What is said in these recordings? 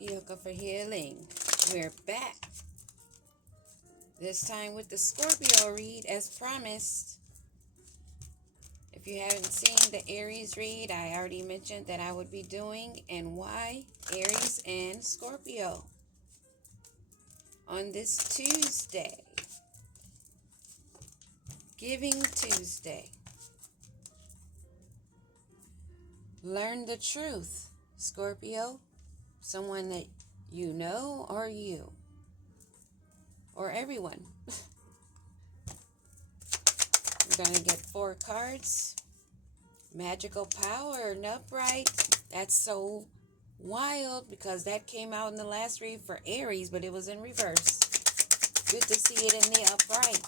Yoga for Healing. We're back. This time with the Scorpio read as promised. If you haven't seen the Aries read, I already mentioned that I would be doing and why Aries and Scorpio on this Tuesday. Giving Tuesday. Learn the truth, Scorpio. Someone that you know or you. Or everyone. We're going to get 4 cards. Magical Power and Upright. That's so wild because that came out in the last read for Aries, but it was in reverse. Good to see it in the upright.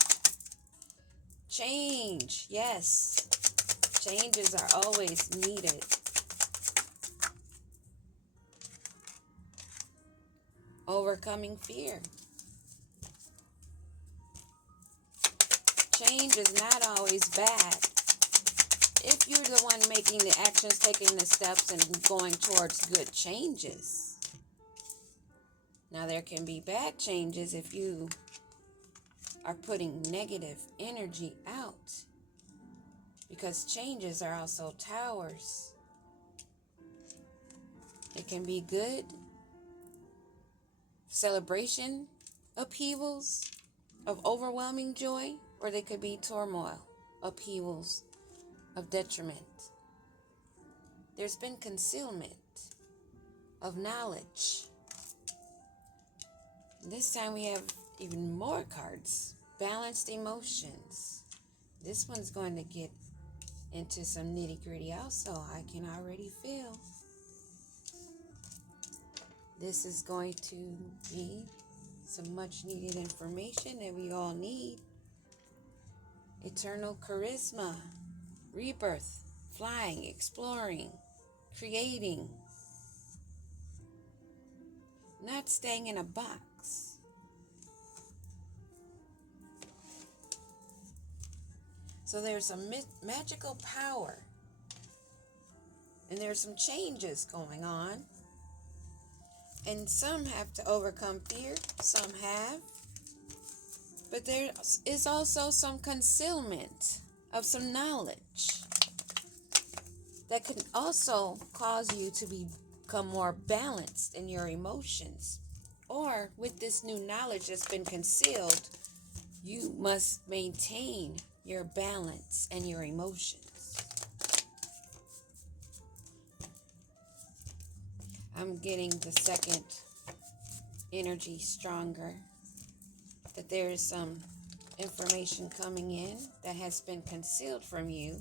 Change. Yes. Changes are always needed. Overcoming fear. Change is not always bad. If you're the one making the actions, taking the steps, and going towards good changes. Now, there can be bad changes if you are putting negative energy out. Because changes are also towers. It can be good. Celebration, upheavals of overwhelming joy, or they could be turmoil, upheavals of detriment. There's been concealment of knowledge. This time we have even more cards. Balanced emotions. This one's going to get into some nitty-gritty also. I can already feel. This is going to be some much needed information that we all need. Eternal charisma, rebirth, flying, exploring, creating, not staying in a box. So there's some magical power, and there's some changes going on. And some have to overcome fear, some have. But there is also some concealment of some knowledge that can also cause you to become more balanced in your emotions. Or with this new knowledge that's been concealed, you must maintain your balance and your emotions. I'm getting the second energy stronger. That there is some information coming in that has been concealed from you.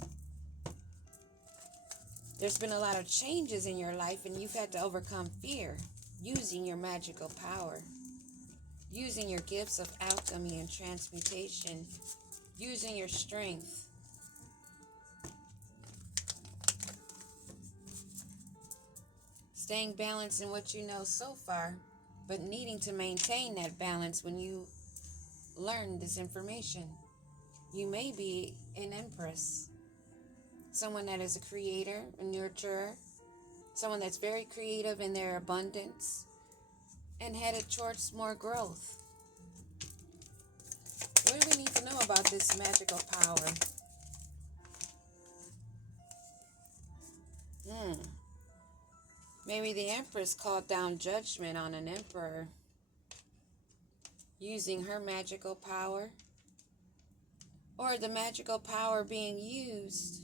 There's been a lot of changes in your life and you've had to overcome fear using your magical power, using your gifts of alchemy and transmutation, using your strength. Staying balanced in what you know so far, but needing to maintain that balance when you learn this information. You may be an empress, someone that is a creator, a nurturer, someone that's very creative in their abundance and headed towards more growth. What do we need to know about this magical power? Maybe the empress called down judgment on an emperor using her magical power, or the magical power being used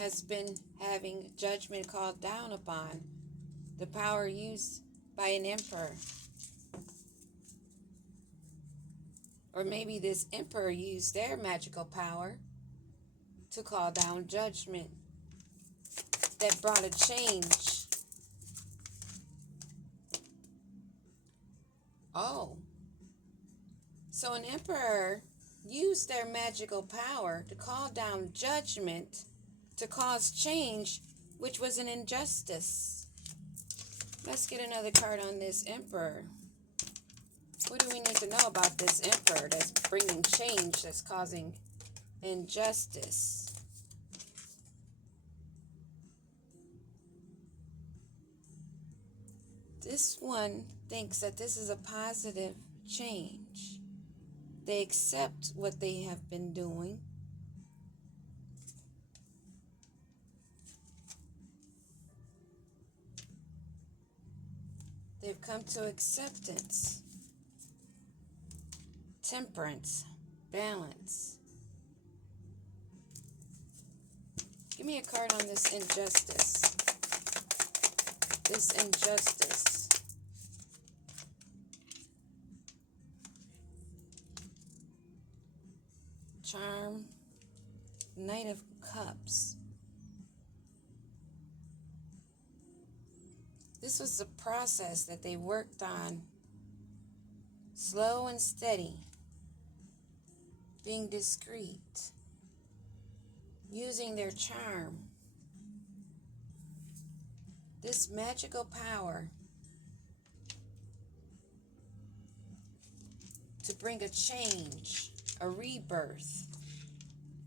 has been having judgment called down upon the power used by an emperor. Or maybe this emperor used their magical power to call down judgment that brought a change. Oh. So an emperor used their magical power to call down judgment to cause change, which was an injustice. Let's get another card on this emperor. What do we need to know about this emperor that's bringing change, that's causing injustice? This one thinks that this is a positive change. They accept what they have been doing. They've come to acceptance, temperance, balance. Give me a card on this injustice. This injustice. Charm, Knight of Cups. This was the process that they worked on, slow and steady, being discreet, using their charm. This magical power to bring a change, a rebirth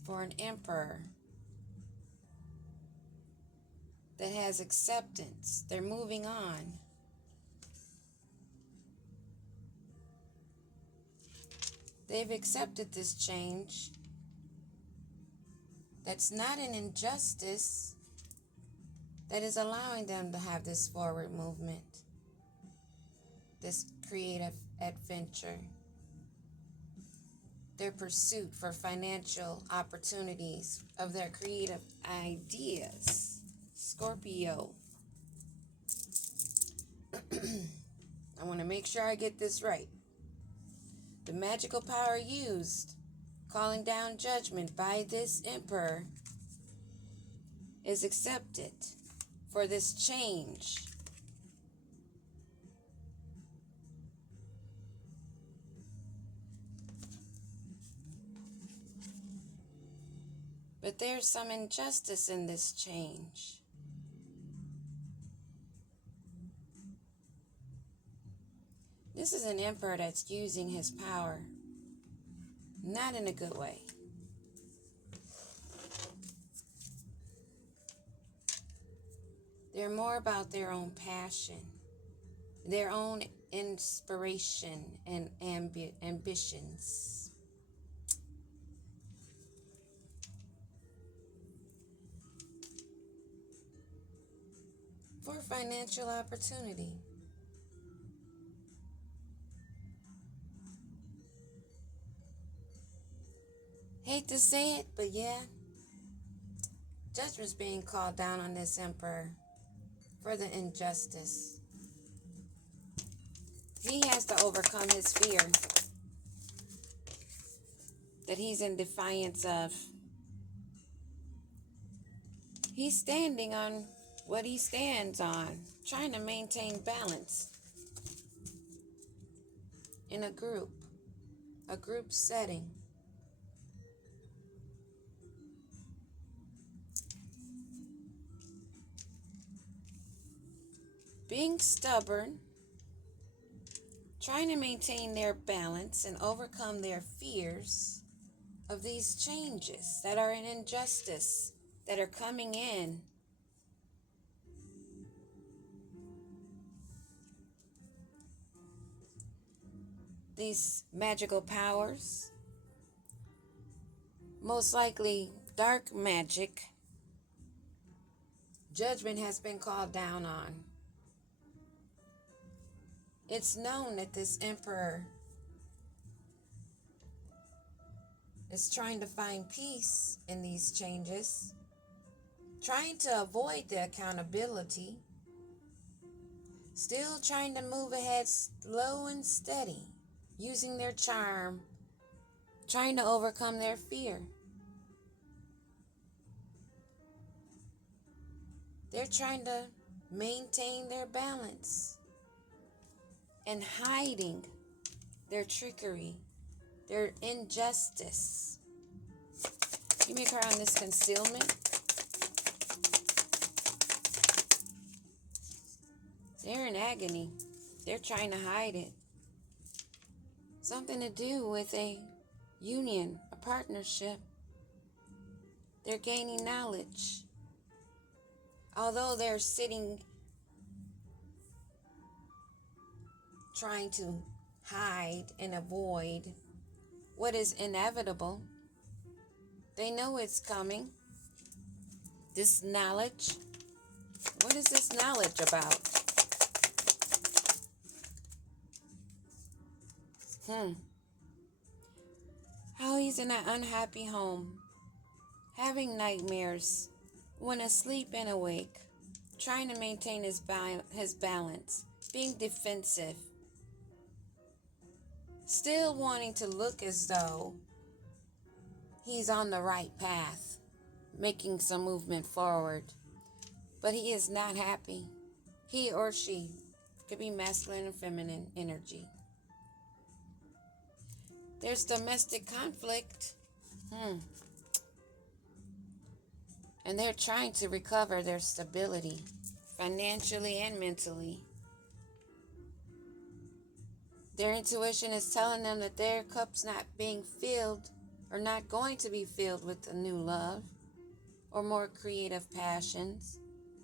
for an emperor that has acceptance. They're moving on. They've accepted this change. That's not an injustice that is allowing them to have this forward movement, this creative adventure, their pursuit for financial opportunities of their creative ideas. Scorpio. I want to make sure I get this right. The magical power used, calling down judgment by this emperor, is accepted for this change. But there's some injustice in this change. This is an emperor that's using his power, not in a good way. They're more about their own passion, their own inspiration and ambitions. For financial opportunity. Hate to say it, but yeah, judgment's being called down on this emperor for the injustice. He has to overcome his fear that he's in defiance of. He's standing on what he stands on, trying to maintain balance in a group setting. Being stubborn, trying to maintain their balance and overcome their fears of these changes that are an injustice, that are coming in. These magical powers, most likely dark magic, judgment has been called down on. It's known that this emperor is trying to find peace in these changes, trying to avoid the accountability, still trying to move ahead slow and steady, using their charm, trying to overcome their fear. They're trying to maintain their balance and hiding their trickery, their injustice. Give me a card on this concealment. They're in agony. They're trying to hide it. Something to do with a union, a partnership. They're gaining knowledge. Although they're sitting trying to hide and avoid what is inevitable. They know it's coming. This knowledge. What is this knowledge about? How he's in an unhappy home, having nightmares, when asleep and awake, trying to maintain his balance, being defensive, still wanting to look as though he's on the right path, making some movement forward, but he is not happy. He or she could be masculine and feminine energy. There's domestic conflict. And they're trying to recover their stability, financially and mentally. Their intuition is telling them that their cup's not being filled or not going to be filled with a new love or more creative passions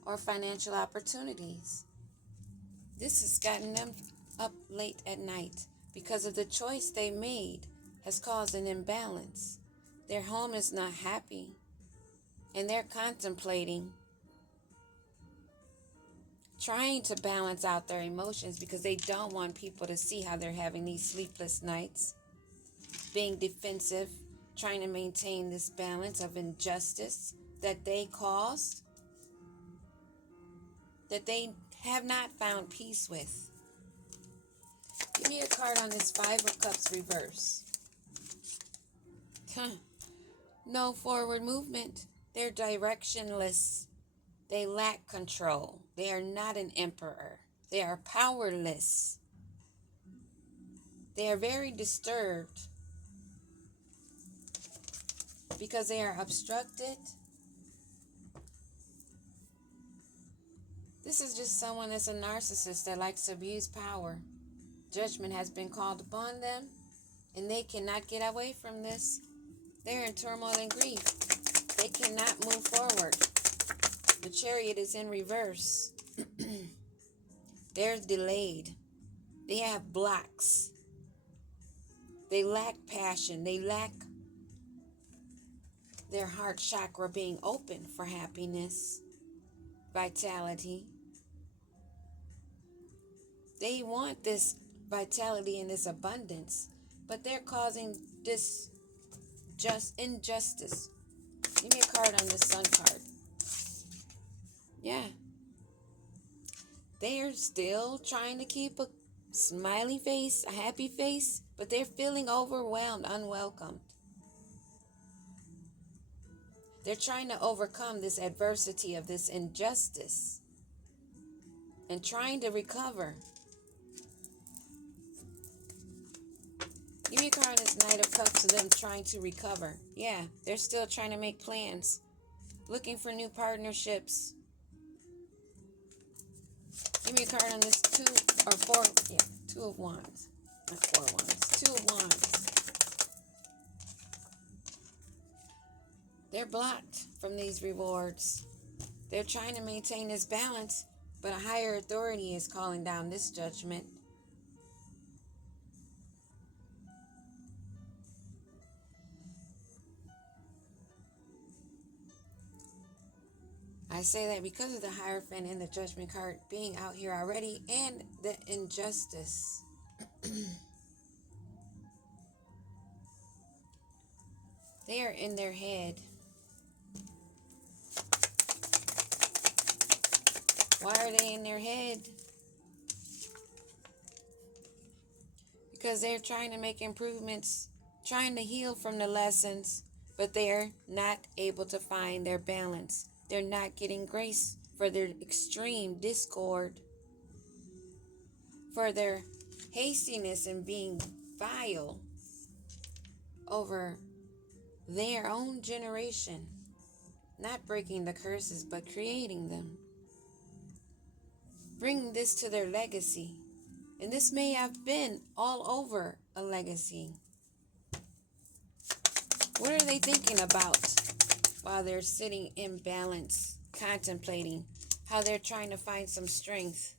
or financial opportunities. This has gotten them up late at night because of the choice they made has caused an imbalance. Their home is not happy, and they're contemplating trying to balance out their emotions because they don't want people to see how they're having these sleepless nights, being defensive, trying to maintain this balance of injustice that they caused, that they have not found peace with. Give me a card on this Five of Cups reverse. No forward movement. They're directionless. They lack control. They are not an emperor. They are powerless. They are very disturbed because they are obstructed. This is just someone that's a narcissist that likes to abuse power. Judgment has been called upon them, and they cannot get away from this. They're in turmoil and grief. They cannot move forward. The Chariot is in reverse. They're delayed. They have blocks. They lack passion. They lack their heart chakra being open for happiness, vitality. They want this vitality and this abundance, but they're causing this injustice. Give me a card on the Sun card. Yeah. They are still trying to keep a smiley face, a happy face, but they're feeling overwhelmed, unwelcomed. They're trying to overcome this adversity of this injustice and trying to recover. Give me a card on this Knight of Cups of them trying to recover. Yeah, they're still trying to make plans, looking for new partnerships. Give me a card on this Two of Wands. Not Four of Wands. Two of Wands. They're blocked from these rewards. They're trying to maintain this balance, but a higher authority is calling down this judgment. I say that because of the Hierophant and the Judgment card being out here already and the injustice. They are in their head. Why are they in their head? Because they're trying to make improvements, trying to heal from the lessons, but they're not able to find their balance. They're not getting grace for their extreme discord, for their hastiness and being vile over their own generation, not breaking the curses, but creating them. Bring this to their legacy. And this may have been all over a legacy. What are they thinking about while they're sitting in balance, contemplating how they're trying to find some strength?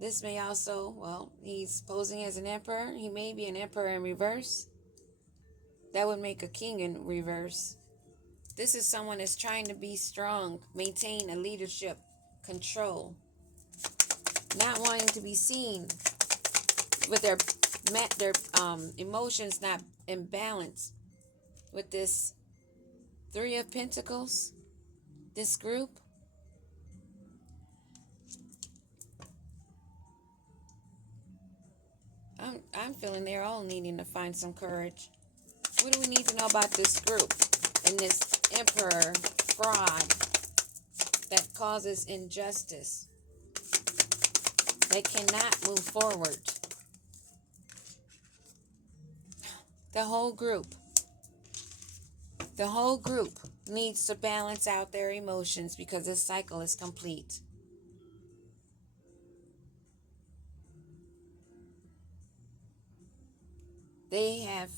This may also, well, he's posing as an emperor. He may be an emperor in reverse. That would make a king in reverse. This is someone that's trying to be strong, maintain a leadership, control, not wanting to be seen with their emotions not in balance. With this Three of Pentacles, this group, I'm feeling they're all needing to find some courage. What do we need to know about this group and this emperor fraud that causes injustice? They cannot move forward. The whole group needs to balance out their emotions because this cycle is complete. They have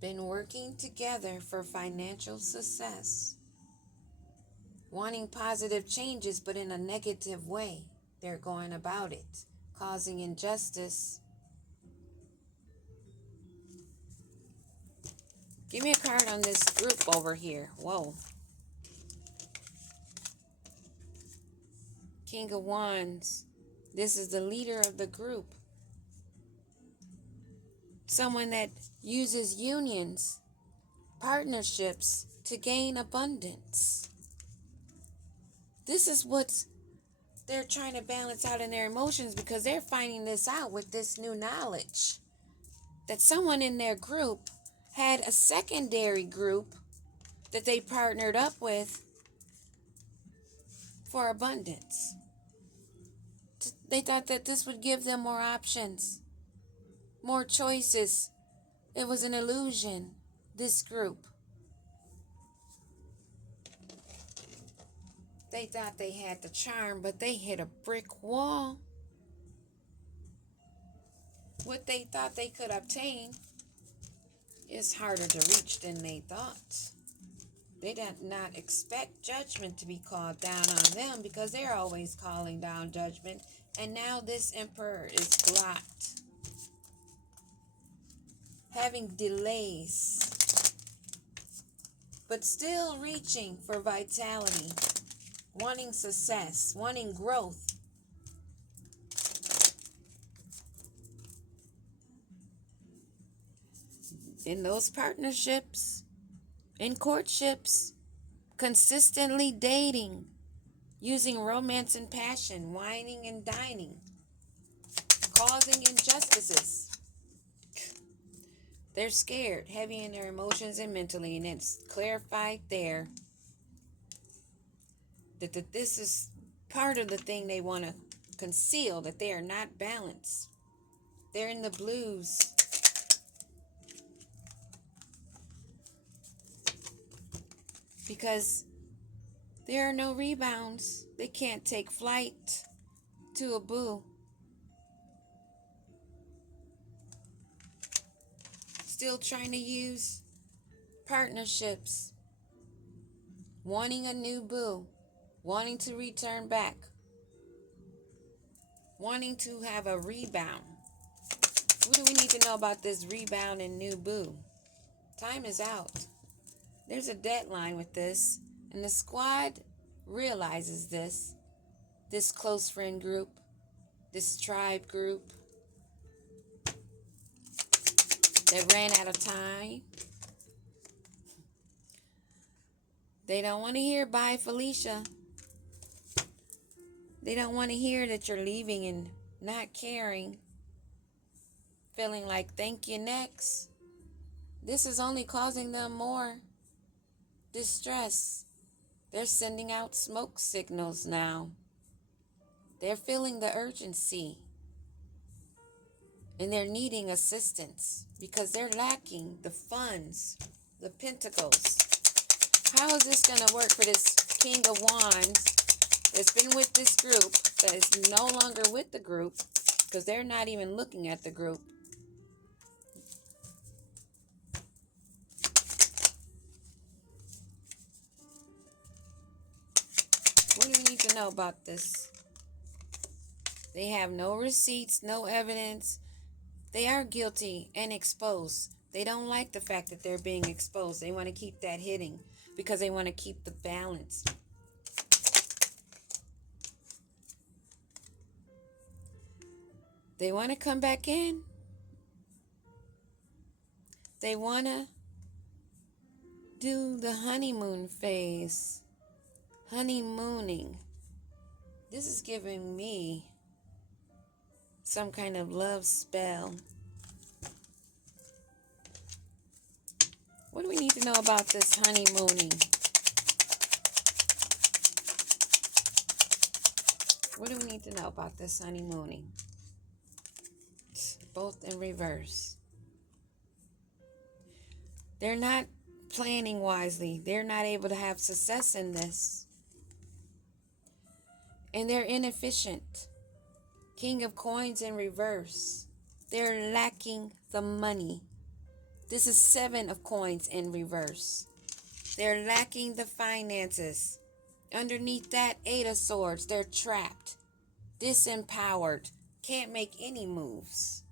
been working together for financial success, wanting positive changes, but in a negative way. They're going about it, causing injustice. Give me a card on this group over here. Whoa. King of Wands. This is the leader of the group. Someone that uses unions, partnerships to gain abundance. This is what they're trying to balance out in their emotions because they're finding this out with this new knowledge. That someone in their group had a secondary group that they partnered up with for abundance. They thought that this would give them more options, more choices. It was an illusion, this group. They thought they had the charm, but they hit a brick wall. What they thought they could obtain is harder to reach than they thought. They did not expect judgment to be called down on them because they're always calling down judgment. And now this emperor is blocked, having delays, but still reaching for vitality, wanting success, wanting growth. In those partnerships, in courtships, consistently dating, using romance and passion, whining and dining, causing injustices. They're scared, heavy in their emotions and mentally, and it's clarified there that this is part of the thing they want to conceal, that they are not balanced. They're in the blues. Because there are no rebounds. They can't take flight to a boo. Still trying to use partnerships. Wanting a new boo. Wanting to return back. Wanting to have a rebound. What do we need to know about this rebound and new boo? Time is out. There's a deadline with this. And the squad realizes this. This close friend group. This tribe group. That ran out of time. They don't want to hear bye, Felicia. They don't want to hear that you're leaving and not caring. Feeling like thank you next. This is only causing them more distress. They're sending out smoke signals now. They're feeling the urgency. And they're needing assistance because they're lacking the funds, the pentacles. How is this going to work for this King of Wands that's been with this group, that is no longer with the group because they're not even looking at the group? What do we need to know about this? They have no receipts, no evidence. They are guilty and exposed. They don't like the fact that they're being exposed. They want to keep that hitting because they want to keep the balance. They want to come back in. They want to do the honeymoon phase. Honeymooning. This is giving me some kind of love spell. What do we need to know about this honeymooning? What do we need to know about this honeymooning? Both in reverse. They're not planning wisely. They're not able to have success in this. And they're inefficient. King of Coins in reverse. They're lacking the money. This is 7 of Coins in reverse. They're lacking the finances. Underneath that, 8 of Swords. They're trapped, disempowered, can't make any moves.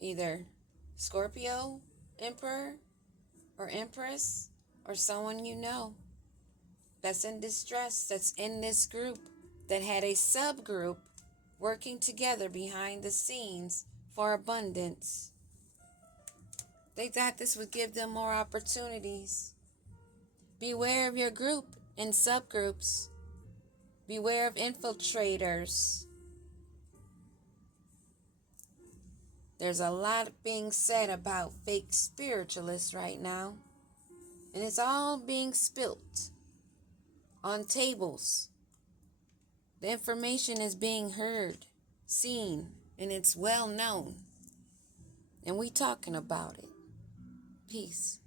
Either Scorpio, Emperor, or Empress, or someone you know that's in distress, that's in this group, that had a subgroup working together behind the scenes for abundance. They thought this would give them more opportunities. Beware of your group and subgroups. Beware of infiltrators. There's a lot being said about fake spiritualists right now. And it's all being spilt on tables. The information is being heard, seen, and it's well known. And we talking about it. Peace.